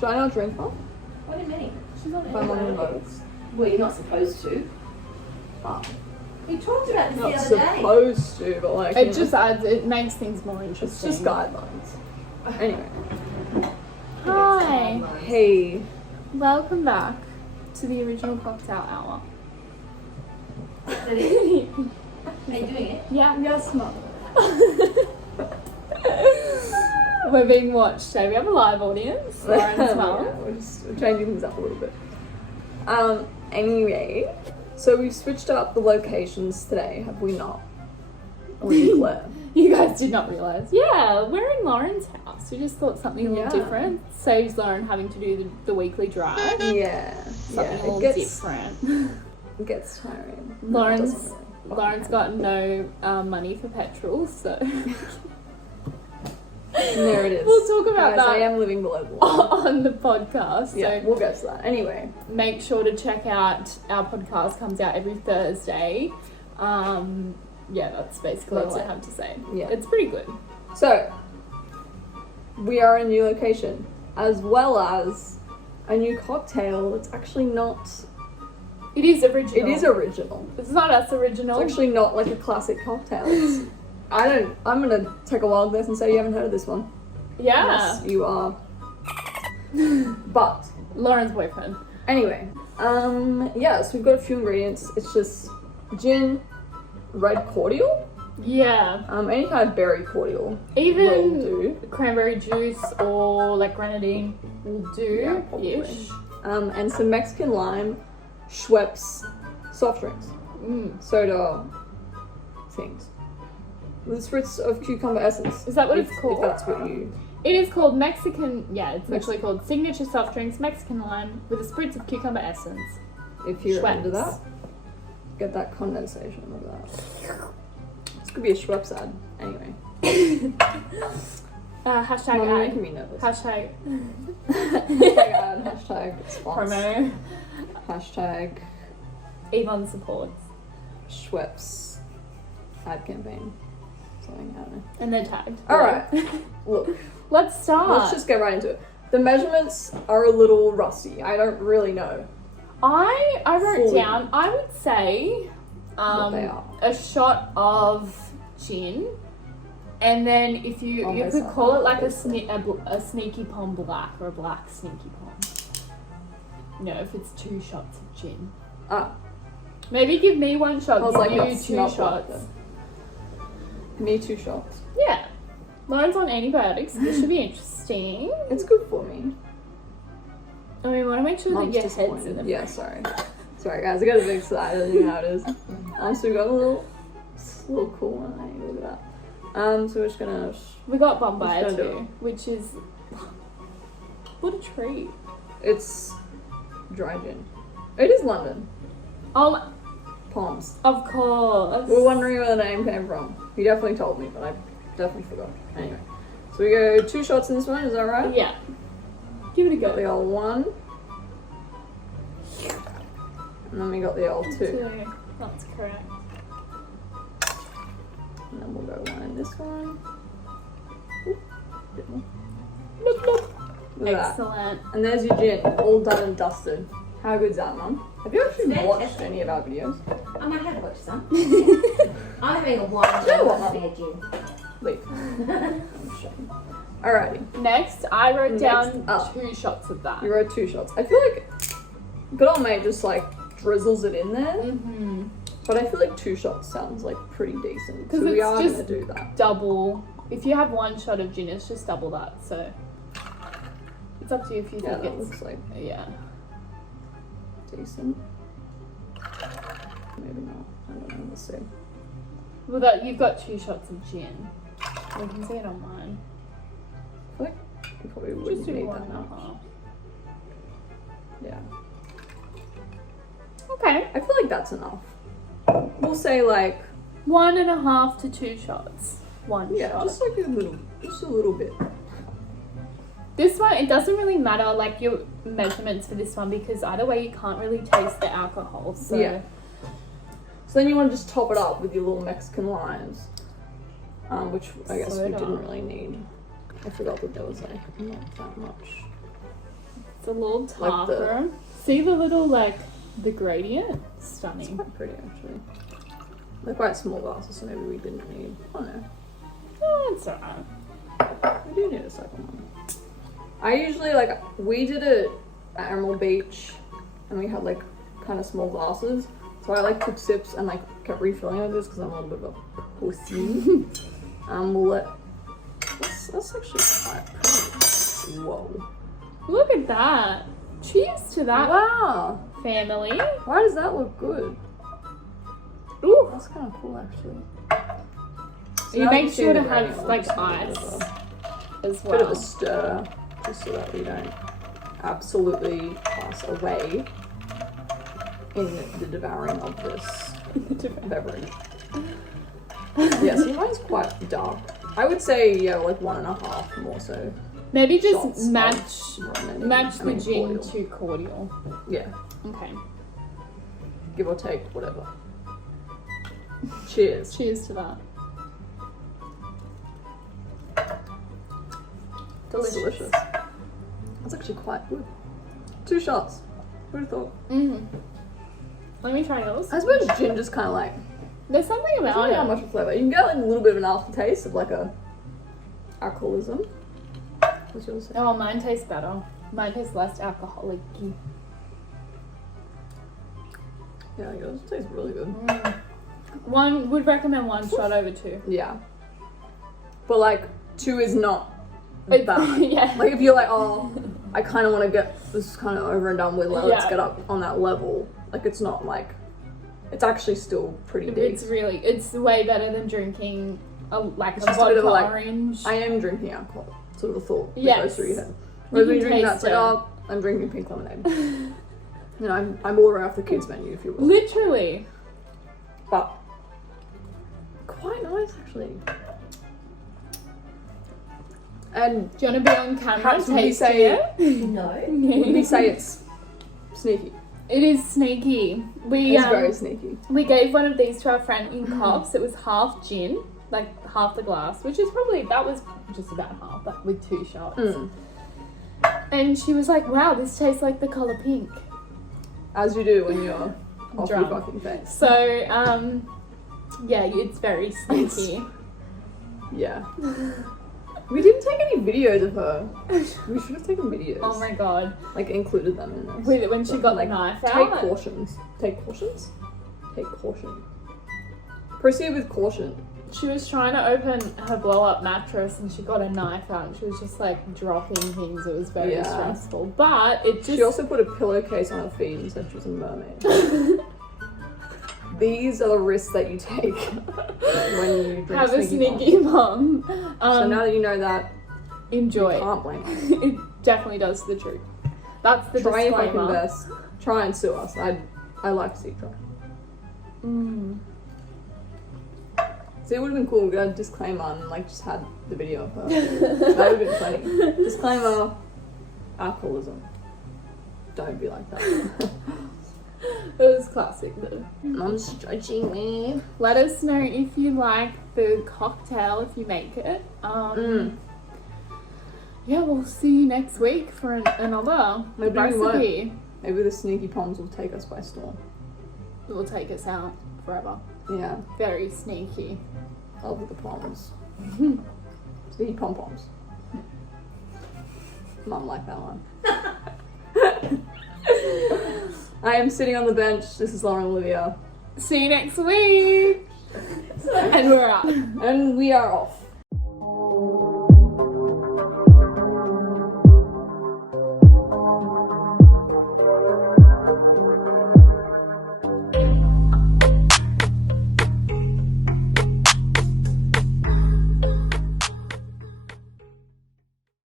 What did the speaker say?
Should I not drink one? What do you mean? She's not if I'm on the boats. Well, you're not supposed to. Oh. We talked about this Not the other day. supposed to, but like... It just adds, it makes things more It's interesting. just guidelines. Anyway. Hi. Hey. Welcome back to the original cocktail hour. Are you doing it? Yeah. Yes, mother. We're being watched today. We have a live audience. Lauren's Yeah, mum. we're changing things up a little bit. Anyway, so we've switched up the locations today, have we not? Or Claire? You guys did not realise. Yeah, we're in Lauren's house. We just thought something a little different. Saves Lauren having to do the weekly drive. Yeah. Something a little different. It gets tiring. Lauren's got no money for petrol, so... There it is. We'll talk about Guys, that I am living below the line. on the podcast. Yeah, So we'll get to that. Anyway. make sure to check out our podcast. Comes out every Thursday. Yeah, that's basically all I have to say. Yeah. It's pretty good. So, we are in a new location, as well as a new cocktail that's actually not... It is original. It is original. It's not us original. It's actually not like a classic cocktail. I'm gonna take a wild guess and say you haven't heard of this one. Yeah. Yes, you are. But, Lauren's boyfriend. anyway. Yeah, so we've got a few ingredients. It's just gin, red cordial, Yeah. any kind of berry cordial will Even do. cranberry juice or like grenadine will Yeah, do. probably. Ish. And some Mexican lime, Schweppes, soft drinks, soda things. With a spritz of cucumber essence. Is that what it's If called? that's what you... It is called Mexican. Yeah, it's actually called Signature Soft Drinks Mexican Lime with a spritz of cucumber essence. If you're Schweppes. into that. Get that condensation of that. This could be a Schweppes ad. Anyway. Hashtag Mom, you're making ad. me nervous. Hashtag Hashtag ad. Hashtag sponsor. promo. Hashtag Avon supports. Schweppes ad campaign. Something, I don't know. And they're tagged. Alright. Look. Let's start. Let's just get right into it. The measurements are a little rusty. I don't really know. I wrote Fully. down, I would say What they are. a shot of gin, and then if you Almost could like call it that. like a sneaky pom black or a black sneaky pom. You know, if it's 2 shots of gin. Ah. Maybe give me 1 shot, I was give like, you that's 2 not shots. black, though. Me 2 shots. Yeah. Lauren's on antibiotics, so this should be interesting. It's good for me. I mean, we want to make sure Mom's that your head's in disappointed. the Yeah, sorry. Sorry guys, I got a big excited. You know how it is. So we got a little cool one. Hey, look at that. So we're just gonna... We got Bombay Just gonna do too, which is... What a treat. It's dry gin. It is London. Oh, Palms. of course. We were wondering where the name came from. He definitely told me, but I definitely forgot. Anyway. So we go 2 shots in this one, is that right? Yeah. Give it a Got the go. old 1. And then we got the old 2. 2. That's correct. And then we'll go 1 in this one. Ooh, bit more. Bloop, bloop. Look at that. Excellent. And there's your gin, all done and dusted. How good's that, Mum? Have you actually It's watched fantastic. any of our videos? I might have watched some. I'm having a wine. You know what, I'm having a gin. Leave. I'm ashamed. Alrighty. Next, I wrote down Next up. 2 shots of that. You wrote 2 shots. I feel like good old mate just like drizzles it in there. Mm-hmm. But I feel like 2 shots sounds like pretty decent. Because So we it's are just gonna do that. double. If you have 1 shot of gin, it's just double that. So it's up to you if you Yeah, think that it's looks like yeah. decent. Maybe not. I don't know. We'll see. Well, that you've got 2 shots of gin. We can see it on mine. I feel like you probably Just wouldn't do need 1 that and a much. half. Yeah. Okay. I feel like that's enough. We'll say like 1.5 to 2 shots. 1 yeah, shot. just like a little bit. This one, it doesn't really matter like your measurements for this one because either way you can't really taste the alcohol. So Yeah. So then you want to just top it up with your little Mexican limes, which I guess we Soda. didn't really need. I forgot that there was like not that much It's a little Like the- darker. See the little, like, the gradient? It's Stunning. quite pretty actually. They're quite small glasses, so maybe we didn't need. Oh no, Oh, it's alright. we do need a second one. I usually like we did it at Emerald Beach, and we had like kind of small glasses. So I like took sips and like kept refilling with this because I'm a little bit of a pussy. We'll let. That's actually quite pretty. Whoa. Look at that. Cheers to that, Wow. family. Why does that look good? Ooh. That's kind of cool actually. So You now make you see sure the to have, gradient, I'll like, just do a ice bit of as a bit of a well. stir, just so that we don't absolutely pass away in the devouring of this beverage. Yeah, so mine's quite dark. I would say, yeah, like 1.5 more so. Maybe shots just of match the gin cordial. to cordial. Yeah, Okay. give or take, whatever. Cheers. Cheers to that. That's delicious. That's actually quite good. 2 shots. Who'd have thought? Mm. Let me try yours. I suppose gin just kind of like, There's something I don't about know how it. much of flavour. You can get like a little bit of an aftertaste of like a alcoholism. What's yours say? Oh, mine tastes better. Mine tastes less alcoholic. Yeah, yours tastes really good. One would recommend 1 shot over 2. Yeah. But like 2 is not bad. Yeah. Like if you're like, oh, I kind of want to get this kind of over and done with, like, let's Yeah. get up on that level. Like it's not like, it's actually still pretty It's deep. really, it's way better than drinking like It's a just a bit vodka of a, like, orange. I am drinking alcohol, sort of a thought that Yes. goes through your head. Whereas when can you're drinking that, taste it's like, it. oh, I'm drinking pink lemonade. You know, I'm ordering off the kids' menu if you will. Literally. But quite nice actually. And Do you want to be on camera Perhaps would we tasting say- it? No. would we say it's sneaky? It is sneaky. It's very sneaky. We gave one of these to our friend in cups. It was half gin, like half the glass, which is probably, that was just about half, but with 2 shots. And she was like, wow, this tastes like the colour pink. As you do when you're off your Drunk. fucking face. So, yeah, it's very sneaky. Yeah. We didn't take any videos of her. We should have taken videos. Oh my god. Like included them in this. With when she But, got like, the knife Take out. cautions. Take cautions? Take caution. Proceed with caution. She was trying to open her blow up mattress and she got a knife out and she was just like dropping things. It was very Yeah. stressful. But it just She also put a pillowcase on her feet and said she was a mermaid. These are the risks that you take when you drink have a sneaky sneaky mum. So now that you know that, Enjoy. can't blame us. It definitely does the trick. That's the Try your fucking disclaimer. best. Try and sue us. I like to see you try. See, it would have been cool. We got a disclaimer and like just had the video of her. That would have been funny. Disclaimer: alcoholism. Don't be like that. It was classic though. Mum's judging me. Let us know if you like the cocktail, if you make it. Yeah, we'll see you next week for another Maybe we recipe. Maybe the sneaky palms will take us by storm. It will take us out forever. Yeah, Very sneaky. love the palms. Sneaky pom poms. Mum liked that one. I am sitting on the bench. This is Lauren Olivia. See you next week. And we're out. And we are off.